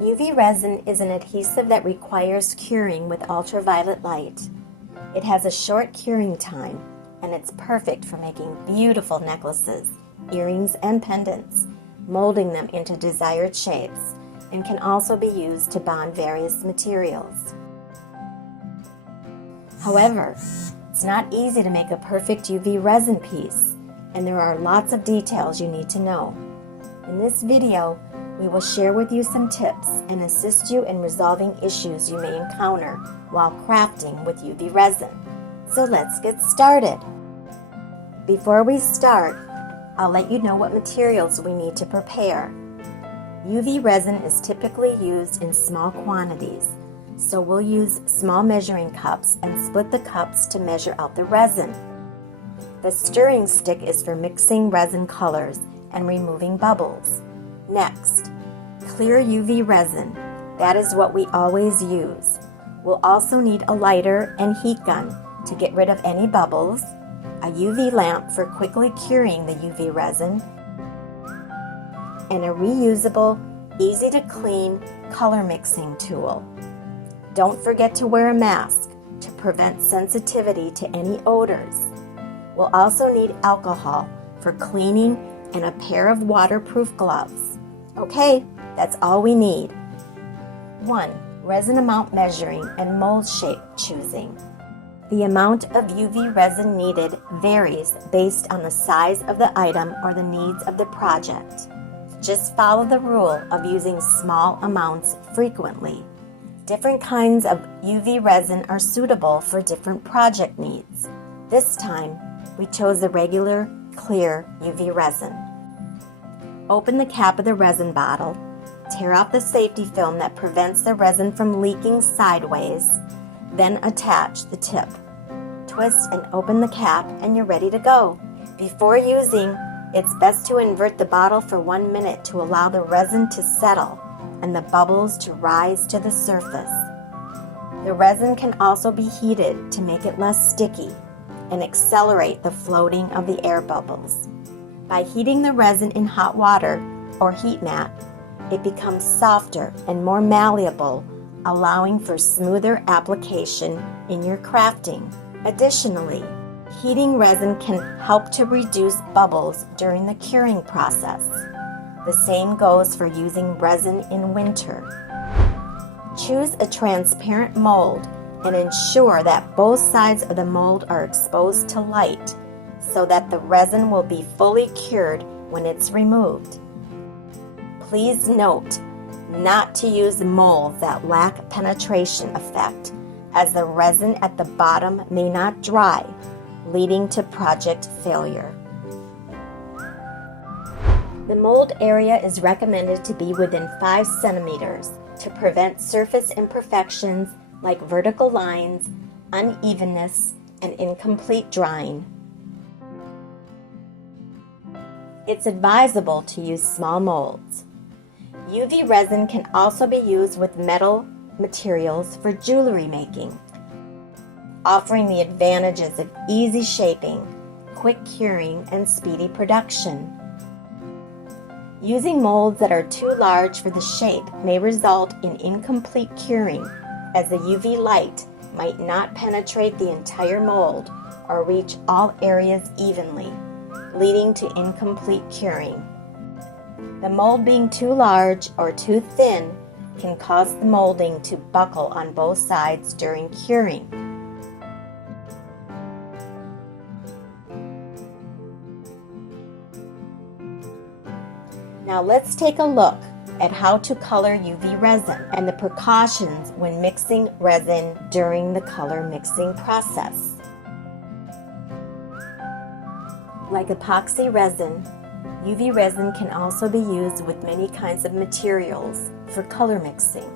UV resin is an adhesive that requires curing with ultraviolet light. It has a short curing time, and it's perfect for making beautiful necklaces, earrings, and pendants, molding them into desired shapes, and can also be used to bond various materials. However, it's not easy to make a perfect UV resin piece, and there are lots of details you need to know. In this video, we will share with you some tips and assist you in resolving issues you may encounter while crafting with UV resin. So let's get started. Before we start, I'll let you know what materials we need to prepare. UV resin is typically used in small quantities, so we'll use small measuring cups and split the cups to measure out the resin. The stirring stick is for mixing resin colors and removing bubbles. Next, clear UV resin. That is what we always use. We'll also need a lighter and heat gun to get rid of any bubbles, a UV lamp for quickly curing the UV resin, and a reusable, easy to clean color mixing tool. Don't forget to wear a mask to prevent sensitivity to any odors. We'll also need alcohol for cleaning and a pair of waterproof gloves. Okay, that's all we need. 1. Resin amount measuring and mold shape choosing. The amount of UV resin needed varies based on the size of the item or the needs of the project. Just follow the rule of using small amounts frequently. Different kinds of UV resin are suitable for different project needs. This time, we chose the regular, clear UV resin. Open the cap of the resin bottle, tear off the safety film that prevents the resin from leaking sideways, then attach the tip. Twist and open the cap and you're ready to go. Before using, it's best to invert the bottle for 1 minute to allow the resin to settle and the bubbles to rise to the surface. The resin can also be heated to make it less sticky and accelerate the floating of the air bubbles. By heating the resin in hot water or heat mat, it becomes softer and more malleable, allowing for smoother application in your crafting. Additionally, heating resin can help to reduce bubbles during the curing process. The same goes for using resin in winter. Choose a transparent mold and ensure that both sides of the mold are exposed to light so that the resin will be fully cured when it's removed. Please note not to use molds that lack penetration effect, as the resin at the bottom may not dry, leading to project failure. The mold area is recommended to be within 5 centimeters to prevent surface imperfections like vertical lines, unevenness, and incomplete drying. It's advisable to use small molds. UV resin can also be used with metal materials for jewelry making, offering the advantages of easy shaping, quick curing, and speedy production. Using molds that are too large for the shape may result in incomplete curing, as the UV light might not penetrate the entire mold or reach all areas evenly, leading to incomplete curing. The mold being too large or too thin can cause the molding to buckle on both sides during curing. Now let's take a look at how to color UV resin and the precautions when mixing resin during the color mixing process. Like epoxy resin, UV resin can also be used with many kinds of materials for color mixing.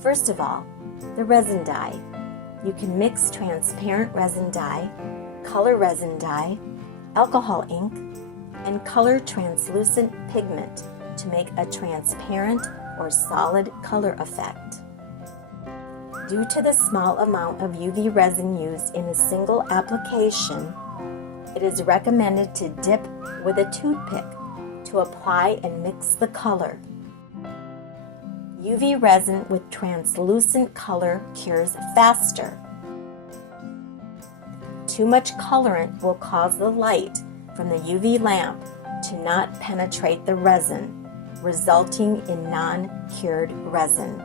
First of all, the resin dye. You can mix transparent resin dye, color resin dye, alcohol ink, and color translucent pigment to make a transparent or solid color effect. Due to the small amount of UV resin used in a single application, it is recommended to dip with a toothpick to apply and mix the color. UV resin with translucent color cures faster. Too much colorant will cause the light from the UV lamp to not penetrate the resin, resulting in non-cured resin.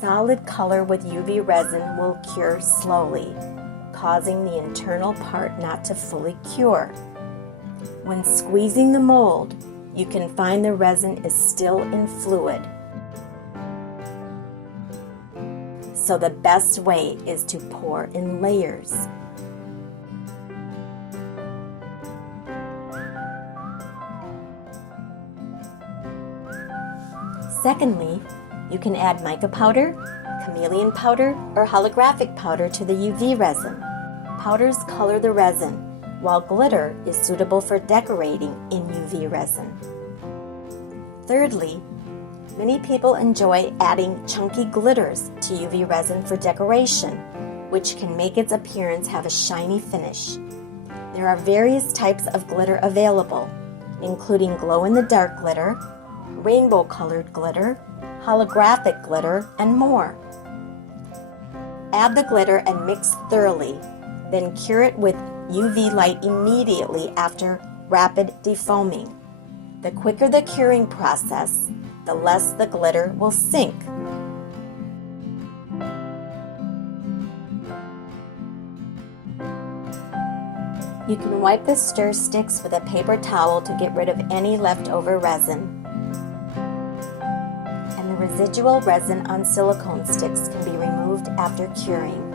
Solid color with UV resin will cure slowly, causing the internal part not to fully cure. When squeezing the mold, you can find the resin is still in fluid. So the best way is to pour in layers. Secondly, you can add mica powder, chameleon powder, or holographic powder to the UV resin. Powders color the resin, while glitter is suitable for decorating in UV resin. Thirdly, many people enjoy adding chunky glitters to UV resin for decoration, which can make its appearance have a shiny finish. There are various types of glitter available, including glow-in-the-dark glitter, rainbow-colored glitter, holographic glitter, and more. Add the glitter and mix thoroughly, then cure it with UV light immediately after rapid defoaming. The quicker the curing process, the less the glitter will sink. You can wipe the stir sticks with a paper towel to get rid of any leftover resin. And the residual resin on silicone sticks can be removed after curing.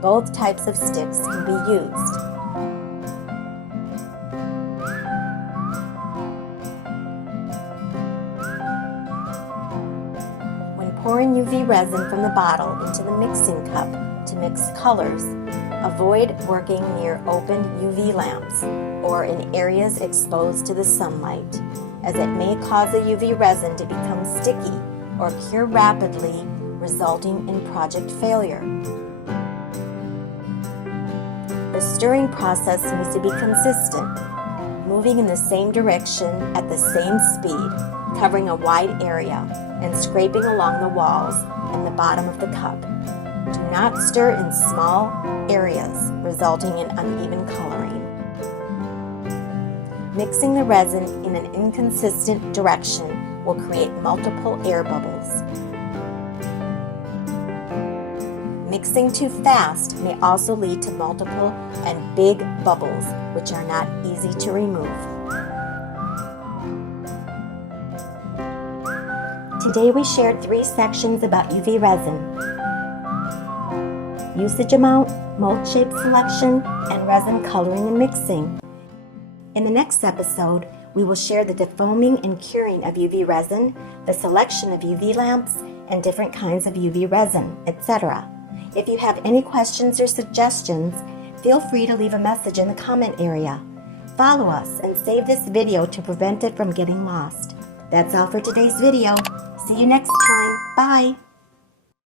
Both types of sticks can be used. Pouring UV resin from the bottle into the mixing cup to mix colors. Avoid working near open UV lamps or in areas exposed to the sunlight, as it may cause the UV resin to become sticky or cure rapidly, resulting in project failure. The stirring process needs to be consistent, moving in the same direction at the same speed, covering a wide area, and scraping along the walls and the bottom of the cup. Do not stir in small areas, resulting in uneven coloring. Mixing the resin in an inconsistent direction will create multiple air bubbles. Mixing too fast may also lead to multiple and big bubbles, which are not easy to remove. Today we shared 3 sections about UV resin: usage amount, mold shape selection, and resin coloring and mixing. In the next episode, we will share the defoaming and curing of UV resin, the selection of UV lamps, and different kinds of UV resin, etc. If you have any questions or suggestions, feel free to leave a message in the comment area. Follow us and save this video to prevent it from getting lost. That's all for today's video. See you next time. Bye.